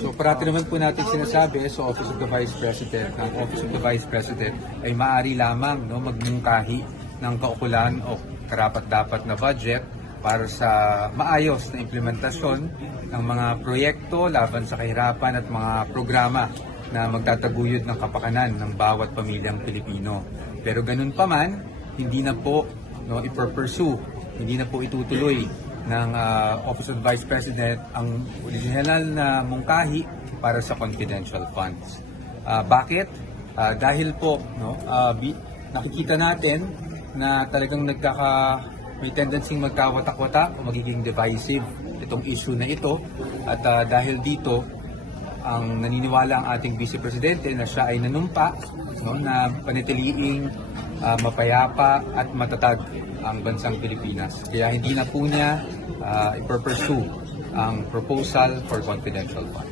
So parati naman po natin sinasabi sa Office of the Vice President, ang Office of the Vice President ay maaari lamang magmungkahi ng kaukulan o karapat-dapat na budget para sa maayos na implementasyon ng mga proyekto laban sa kahirapan at mga programa na magtataguyod ng kapakanan ng bawat pamilyang Pilipino. Pero ganun pa man, hindi na po ipursue, hindi na po itutuloy ng Office of the Vice President ang original na mungkahi para sa confidential funds. Bakit? Dahil po nakikita natin na talagang may tendency magkawatak-watak o magiging divisive itong issue na ito at dahil dito ang naniniwala ang ating Vice Presidente na siya ay nanumpa na panatiliing mapayapa at matatag ang bansang Pilipinas. Kaya hindi na po niya ipursue ang proposal for confidential funds.